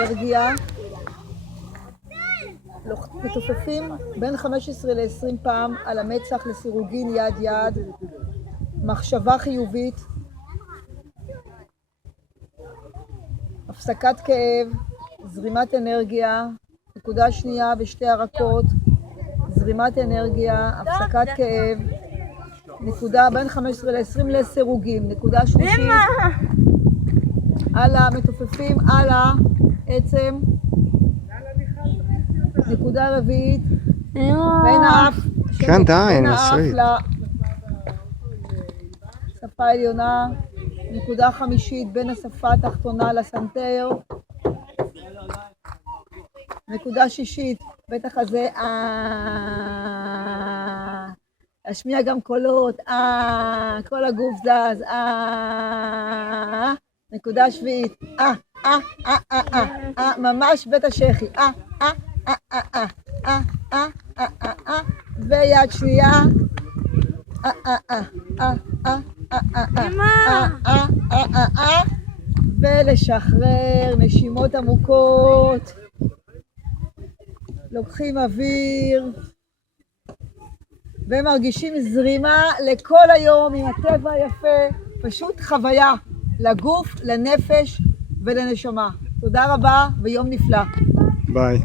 אנרגיה, מתופפים בין 15 ל-20 פעם על המצח לסירוגין יד יד, מחשבה חיובית, הפסקת כאב, זרימת אנרגיה, נקודה שנייה בשתי הרקות, זרימת אנרגיה, הפסקת כאב, נקודה בין 15 ל-20 לסירוגים, נקודה שלישית, על המתופפים, על העצם, נקודה רביעית, בין האף, כן, די, בין האף נסריט. לשפה העליונה, נקודה חמישית, בין השפה התחתונה לסנטר, נקודה שישית, בטח הזה, להשמיע גם קולות, כל הגוף זז, נקודה שביעית, ממש בית השחי, ויד שנייה, ולשחרר נשימות עמוקות, לוקחים אוויר ומרגישים זרימה לכל היום עם הטבע היפה, פשוט חוויה לגוף, לנפש ולנשמה. תודה רבה ויום נפלא. ביי.